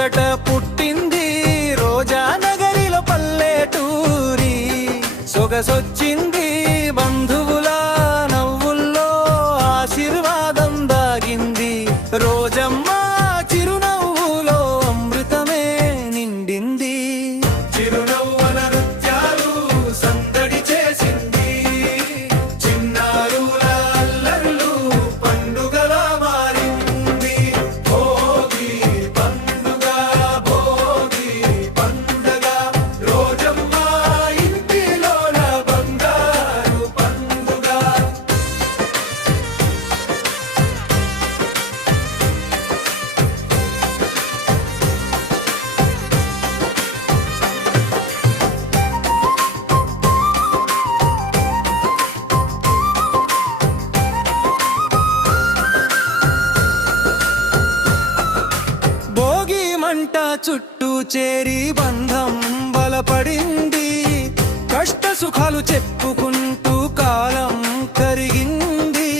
అలసట పుట్టింది రోజా నగరిలో పల్లెటూరి సొగసొచ్చింది బంధువుల నవ్వుల్లో ఆశీర్వాదం దాగింది రోజమ్మ చిరునవ్వులో అమృతమే నిండింది చిరునవ్వుల నృత్యాలు సందడి చేసింది చిన్నారుల అల్లర్లు పండుగలా మారింది భోగి పండుగ భోగి పండుగ రోజమ్మ ఇంటిలోన బంగారు పండుగ భోగి మంట చుట్టూ చేరి బంధం బలపడింది కష్ట సుఖాలు చెప్పుకుంటూ కాలం కరిగింది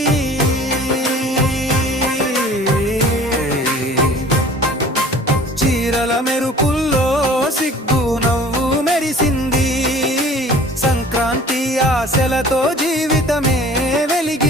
చీరల మెరుపుల్లో సిగ్గు నవ్వు మెరిసింది సంక్రాంతి ఆశలతో జీవితమే వెలిగి